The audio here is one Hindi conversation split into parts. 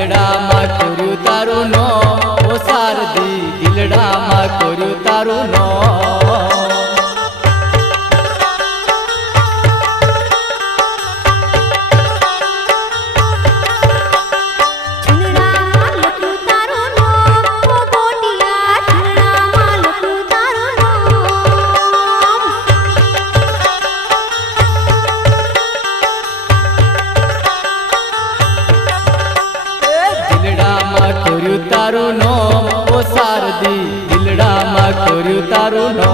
दिलड़ा मा कोर्यु तारू नो ओ शारदी दिलड़ा मा कोर्यु तारू नो तारू नो ओ शारदी दिलड़ा मा कोर्यु तारू नो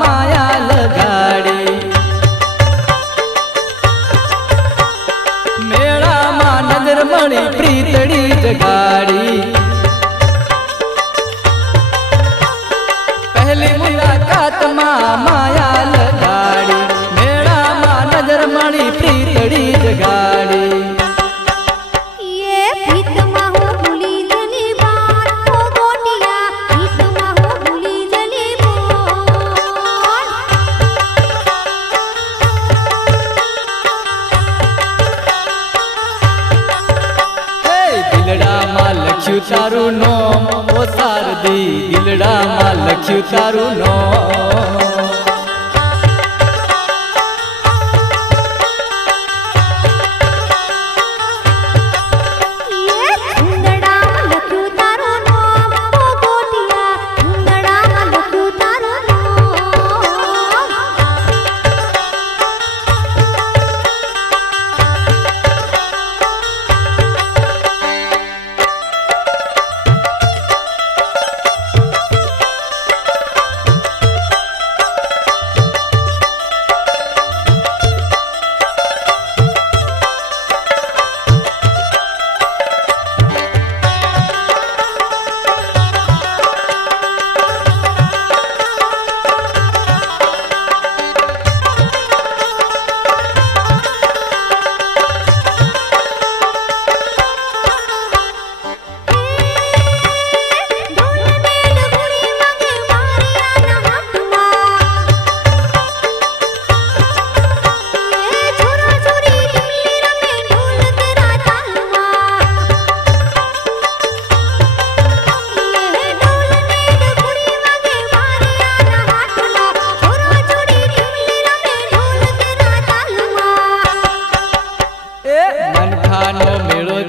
माया लगाड़ी मेरा मां नजर मणि प्रीतड़ी जगाड़ी पहली मुलाकात मां माया लगाड़ी मेरा मां नजर मणि प्रीतड़ी जगाड़ी लख्यू तारू नो ओ शारदी दिलड़ा मा लख्यू तारू नो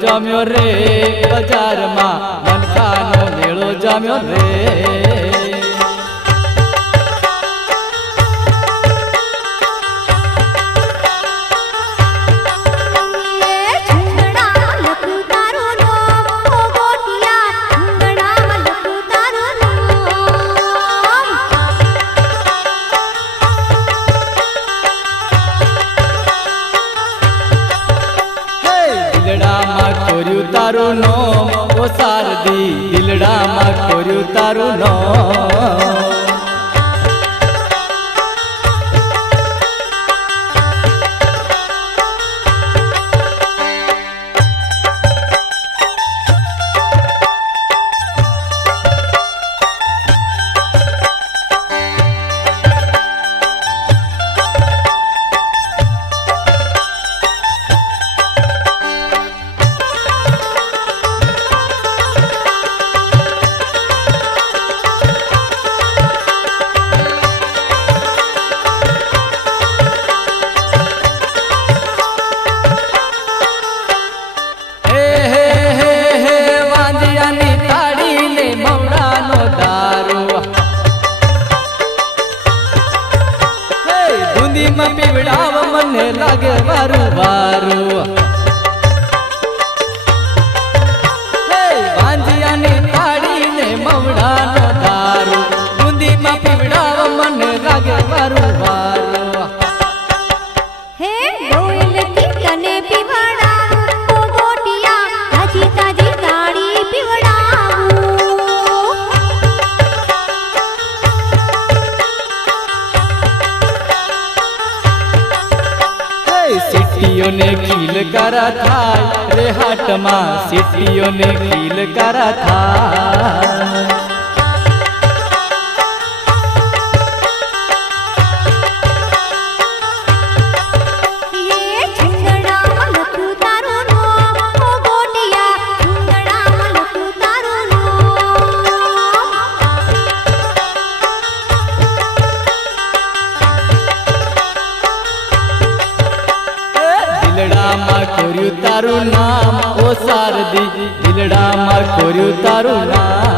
जाम्यो रे बाजार मां मनखानो मेलो जाम्यो रे कोर्यु तारू नो ओ शारदी दिलड़ा मा कोर्यु तारू नो पीवड़ाव मने लागे वारू वारू वांजिया ने थाय रे हाट में सीटियों ने कील करा थाय। तारू नाम ओ सारदी दिलड़ा मा कोर्यु तारू नाम।